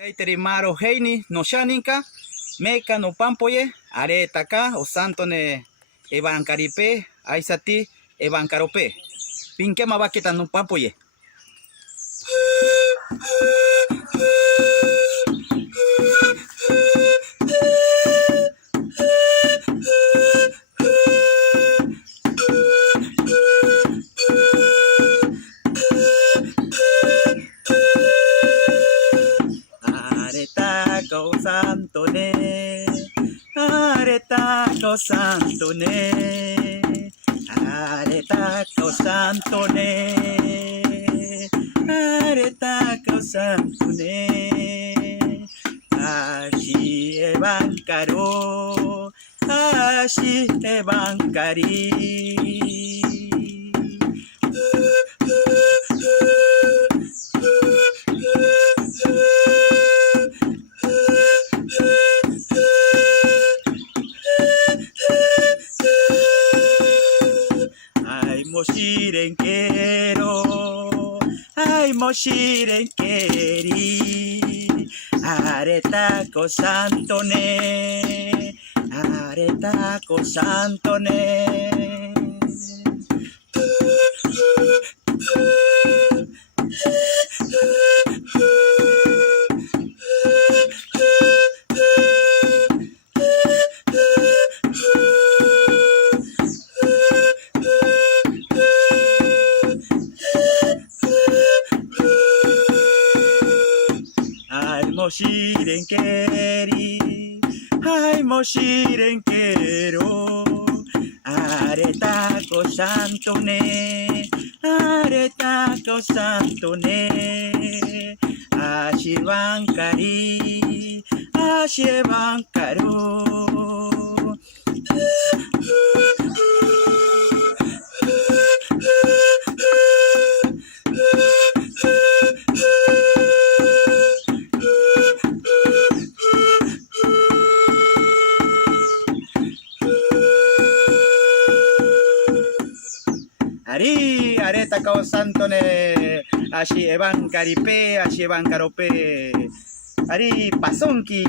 Heiteri maro heini no shaninka, meka no pampoye, aretaka o santone evancaripe, aisati evancarope. Pinque mabakita no pampoye. Aretaco santone, aretaco santone, aretaco santone, aretaco santone, así evancaro, así evancari. Ay, moshirenkero, ay, moshirenkeri, aretaco santone, aretaco santone. Ay, moshirenkeri, ay, moshirenkero, aretaco santone, aretaco santone, ashivankari, ashivankaro. Ari, areta kao santone, ashi evancaripe, ashi evancarope. Ari, pasonki.